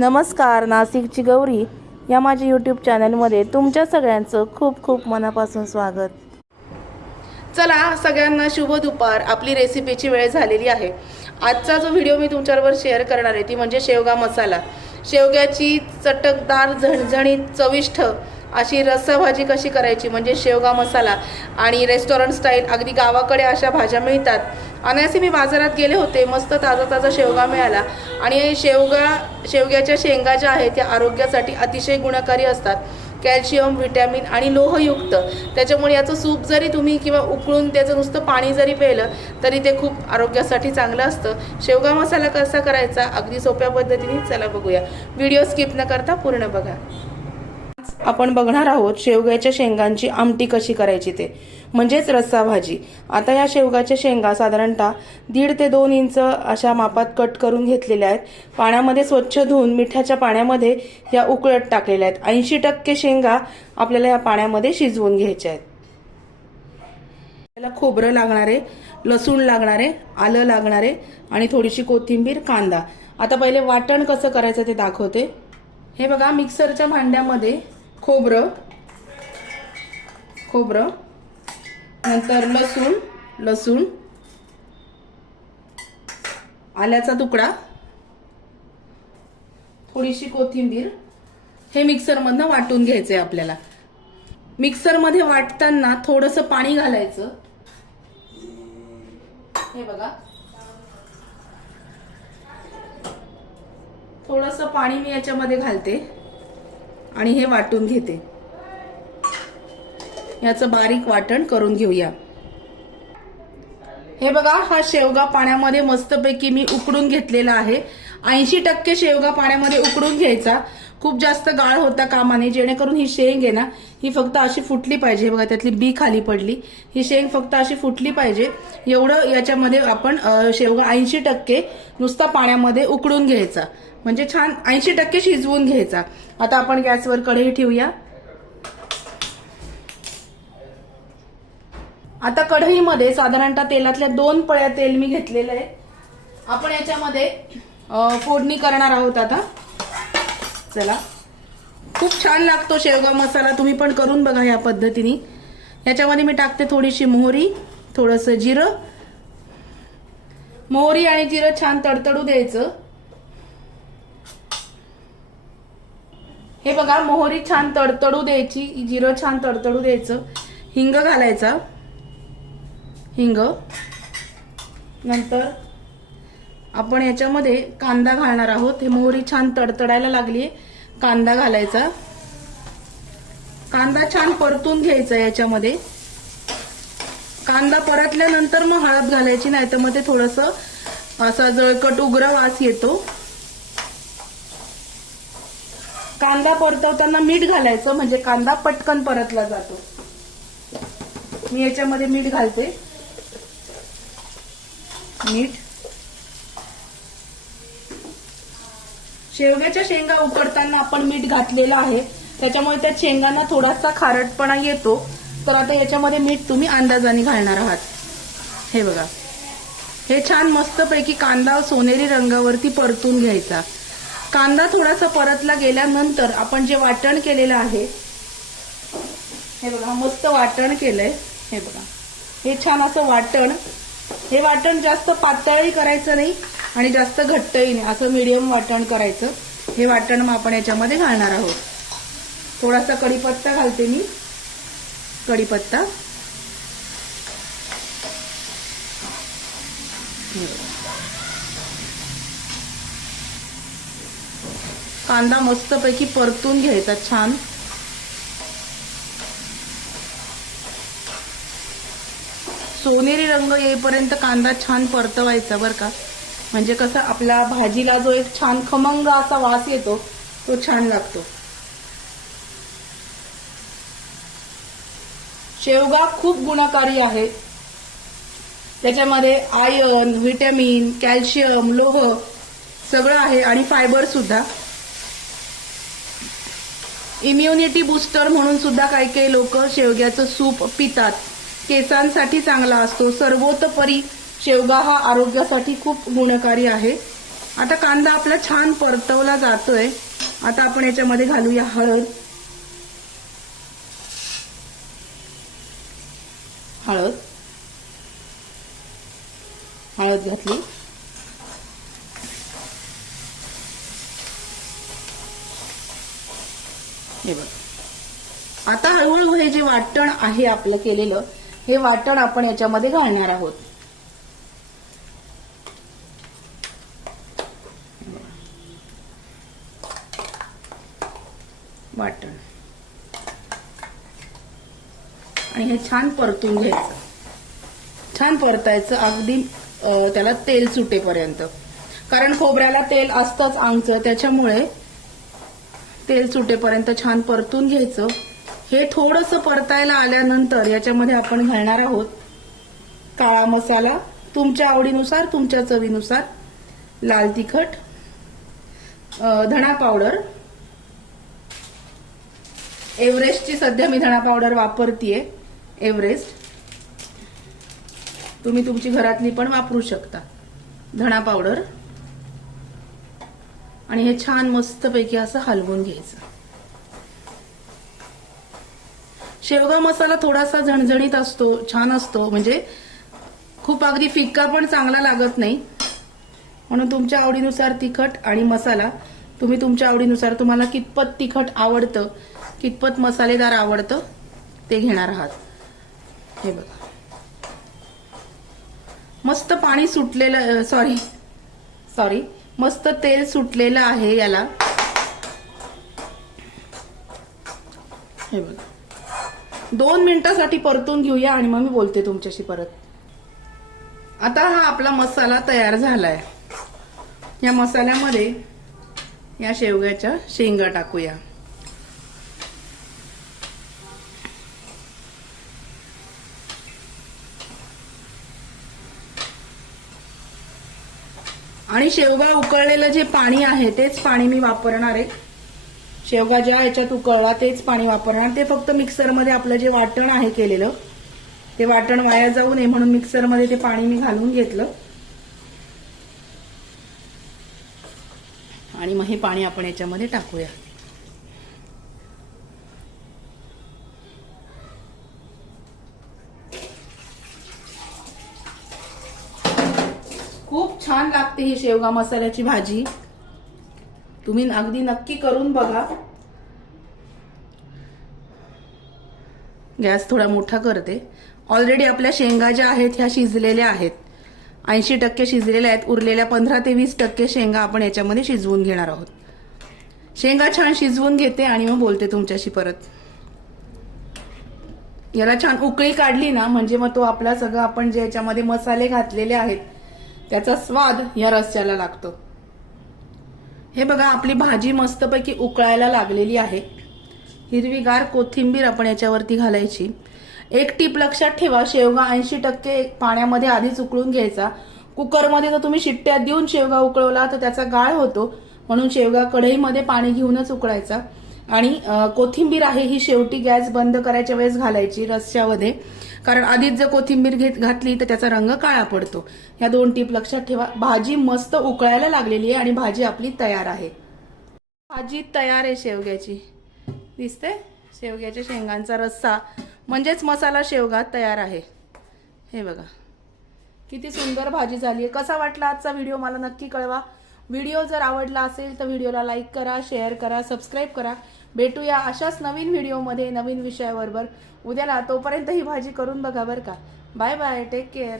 नमस्कार, नाशिकची गौरी या माझ्या यूट्यूब चॅनलमध्ये तुमच्या सगळ्यांचं खूप खूप मनापासून स्वागत। चला सगळ्यांना शुभ दुपार। आपली रेसिपीची वेळ झालेली आहे। आजचा जो व्हिडिओ मी तुमच्याबरोबर शेअर करणार आहे ती म्हणजे शेवगा मसाला। शेवग्याची चटकदार झणझणीत चविष्ट अशी रस्सा भाजी कशी करायची म्हणजे शेवगा मसाला आणि रेस्टॉरंट स्टाईल अगदी गावाकडे अशा भाज्या मिळतात। आणि असे मी बाजारात गेले होते, मस्त ताजा ताजा शेवगा मिळाला आणि शेवग्याच्या शेंगा ज्या आहेत त्या आरोग्यासाठी अतिशय गुणकारी असतात। कॅल्शियम, व्हिटॅमिन आणि लोहयुक्त, त्याच्यामुळे याचं सूप जरी तुम्ही किंवा उकळून त्याचं नुसतं पाणी जरी प्यायलं तरी ते खूप आरोग्यासाठी चांगलं असतं। शेवगा मसाला कसा करायचा अगदी सोप्या पद्धतीने चला बघूया। व्हिडिओ स्किप न करता पूर्ण बघा। आपण बघणार आहोत शेवग्याच्या शेंगांची आमटी कशी करायची ते म्हणजेच रस्सा भाजी। आता या शेवगाच्या शेंगा साधारणतः 1.5 ते 2 इंच अशा मापात कट करून घेतलेल्या आहेत। पाण्यामध्ये स्वच्छ धुवून मिठाच्या पाण्यामध्ये या उकळत टाकलेल्या आहेत। 80% शेंगा आपल्याला या पाण्यामध्ये शिजवून घ्यायच्या आहेत। त्याला खोबरं लागणार आहे, लसूण लागणार आहे, आलं लागणार आहे आणि थोडीशी कोथिंबीर, कांदा। आता पहिले वाटण कसं करायचं ते दाखवते। हे बघा, मिक्सरच्या भांड्यामध्ये खोबरं नंतर लसूण, आल्याचा तुकडा, थोडीशी कोथिंबीर हे मिक्सरमधनं वाटून घ्यायचंय आपल्याला। मिक्सरमध्ये वाटताना थोडंसं पाणी घालायचं। हे बघा, थोडंसं पाणी मी याच्यामध्ये घालते आणि हे वाटून घेते। याचं बारीक वाटण करून घेऊया। हे बघा, हा शेवगा पाण्यामध्ये मस्तपैकी मी उकडून घेतलेला आहे। 80% शेवगा पाण्यामध्ये उकडून घ्यायचा, खूप जास्त गाळ होता कामा नये, जेणेकरून ही शेंग आहे ना ही फक्त अशी फुटली पाहिजे। हे बघा, त्यातली बी खाली पडली, ही शेंग फक्त अशी फुटली पाहिजे एवढं याच्यामध्ये आपण शेवगा 80% नुसता पाण्यामध्ये उकडून घ्यायचा, म्हणजे छान 80% शिजवून घ्यायचा। आता आपण गॅसवर कढई ठेवूया। आता कढईमध्ये साधारणतः तेलातल्या 2 पळ्या तेल मी घेतलेलं आहे। आपण याच्यामध्ये फोडणी करणार आहोत। आता चला, खूप छान लागतो शेवगा मसाला, तुम्ही पण करून बघा या पद्धतीने। याच्यामध्ये मी टाकते थोडीशी मोहरी, थोडंसं जिरं। मोहरी आणि जिरं छान तडतडू द्यायचं। हे बघा, मोहरी छान तडतडू द्यायची, जिरं छान तडतडू द्यायचं। हिंग घालायचा, हिंग। नंतर आपण याच्यामध्ये कांदा घालणार आहोत। हे मोहरी छान तडतडायला लागली, कांदा घालायचा। कांदा छान परतून घ्यायचा याच्यामध्ये। कांदा परतल्यानंतर मग हळद घालायची, नाही तर मग ते थोडंसं असा जळकट उग्र वास येतो। कांदा परतवताना मीठ घालायचं, म्हणजे कांदा पटकन परतला जातो। मी याच्यामध्ये मीठ घालते, मीठ। शेवग्याच्या शेंगा उकडताना आपण मीठ घातलेलं आहे, त्याच्यामुळे त्या शेंगांना थोडासा खारटपणा येतो। तर आता याच्यामध्ये मीठ तुम्ही अंदाजाने घालणार आहात। हे बघा, हे छान मस्तपैकी कांदा सोनेरी रंगावरती परतून घ्यायचा। कांदा थोडासा परतला गेल्यानंतर आपण जे वाटण केलेलं आहे, हे बघा मस्त वाटण केलंय। हे बघा, हे छान असं वाटण, हे वाटण जास्त पातळही करायचं नाही आणि जास्त घट्टही नाही, असं मीडियम वाटण करायचं। हे वाटण मग आपण याच्यामध्ये घालणार आहोत। थोडासा कढीपत्ता घालते मी, कढीपत्ता। कांदा मस्तपैकी परतून घ्यायचा छान। सोनेरी रंग येईपर्यंत कांदा छान परतवायचा बरं का, म्हणजे कसं आपल्या भाजीला जो एक छान खमंग असा वास येतो तो छान लागतो। शेवगा खूप गुणकारी आहे, त्याच्यामध्ये आयर्न, व्हिटॅमिन, कॅल्शियम, लोह सगळं आहे आणि फायबर सुद्धा। इम्युनिटी बूस्टर म्हणून सुद्धा काही लोक शेवग्याचं सूप पितात, केसांसाठी चांगला असतो। सर्वोतपरी शेवगा हा आरोग्यासाठी खूप गुणकारी आहे। आता कांदा आपला छान परतवला जातोय. आता आपण याच्यामध्ये घालूया हळद. हळद घातली. हे बघ, आता हळूहळू हे जे वाटण आहे आपलं केलेलं, हे वाटण आपण याच्यामध्ये घालणार आहोत. वाटण आणि हे छान परतून घ्यायचं. छान परतायचं अगदी त्याला तेल सुटेपर्यंत. कारण खोबऱ्याला तेल असतंच आंगचं, त्याच्यामुळे तेल सुटेपर्यंत छान परतून घ्यायचं. हे थोडंसं परतायला आल्यानंतर याच्यामध्ये आपण घालणार आहोत काळा मसाला, तुमच्या आवडीनुसार, तुमच्या चवीनुसार. लाल तिखट, धणा पावडर. एव्हरेस्टची सध्या मी धणा पावडर वापरतीये. एव्हरेस्ट तुम्ही तुमची घरातली पण वापरू शकता. धणा पावडर आणि हे छान मस्तपैकी असं हलवून घ्यायचं. शेवगा मसाला थोडासा झणझणीत असतो, छान असतो, म्हणजे खूप अगदी फिक्का पण चांगला लागत नाही. म्हणून तुमच्या आवडीनुसार तिखट आणि मसाला तुम्ही तुमच्या आवडीनुसार, तुम्हाला कितपत तिखट आवडतं, कितपत मसालेदार आवडतं ते घेणार आहात. हे बघा, मस्त पाणी सुटलेलं, सॉरी मस्त तेल सुटलेलं आहे याला. हे बघा, 2 मिनिटांसाठी परतून घेऊया आणि मग मी बोलते तुमच्याशी परत. आता हा आपला मसाला तयार झालाय. या मसाल्यामध्ये या शेवग्याच्या शेंगा टाकूया. आणि शेवगा उकळलेलं जे पाणी आहे तेच पाणी मी वापरणार आहे. शेवगा ज्या याच्यात उकळला तेच पाणी वापरणार. ते फक्त मिक्सरमध्ये आपलं जे वाटण आहे केलेलं, ते वाटण वाया जाऊ नये म्हणून मिक्सरमध्ये ते पाणी मी घालून घेतलं. आणि मग हे पाणी आपण याच्यामध्ये टाकूया. खूप छान लागते ही शेवगा मसाल्याची भाजी. तुम्ही अगदी नक्की करून बघा. गॅस थोडा मोठा करते. ऑलरेडी आपल्या शेंगा ज्या आहेत ह्या शिजलेल्या आहेत. 80% शिजलेल्या आहेत. उरलेल्या 15 ते 20% शेंगा आपण याच्यामध्ये शिजवून घेणार आहोत. शेंगा छान शिजवून घेते आणि मग बोलते तुमच्याशी परत. याला छान उकळी काढली ना, म्हणजे मग तो आपला सगळं आपण जे याच्यामध्ये मसाले घातलेले आहेत त्याचा स्वाद या रस्स्याला लागतो. हे बघा, आपली भाजी मस्तपैकी उकळायला लागलेली आहे. हिरवीगार कोथिंबीर आपण याच्यावरती घालायची. एक टीप लक्षात ठेवा, शेवगा 80% पाण्यामध्ये आधीच उकळून घ्यायचा. कुकरमध्ये जर तुम्ही शिट्ट्या देऊन शेवगा उकळवला तर त्याचा गाळ होतो, म्हणून शेवगा कढईमध्ये पाणी घेऊनच उकळायचा. आणि कोथिंबीर आहे ही शेवटी गॅस बंद करायच्या वेळेस घालायची रस्स्यामध्ये, कारण आधीच जर कोथिंबीर घातली तर त्याचा रंग काळा पडतो. या 2 टीप लक्षात ठेवा. भाजी मस्त उकळायला लागलेली आहे आणि भाजी आपली तयार आहे. भाजी तयार आहे शेवग्याची. दिसते? शेवग्याच्या शेंगांचा रस्सा म्हणजेच मसाला शेवगा तयार आहे. हे बघा, किती सुंदर भाजी झाली आहे. कसा वाटला आजचा व्हिडिओ मला नक्की कळवा. व्हिडिओ जर आवडला असेल तर व्हिडिओला लाईक करा, शेअर करा, सबस्क्राईब करा. भेटूया अशाच नवीन व्हिडिओमध्ये नवीन विषयाबरोबर उद्याला. तोपर्यंत ही भाजी करून बघा बरं का. Bye bye, take care.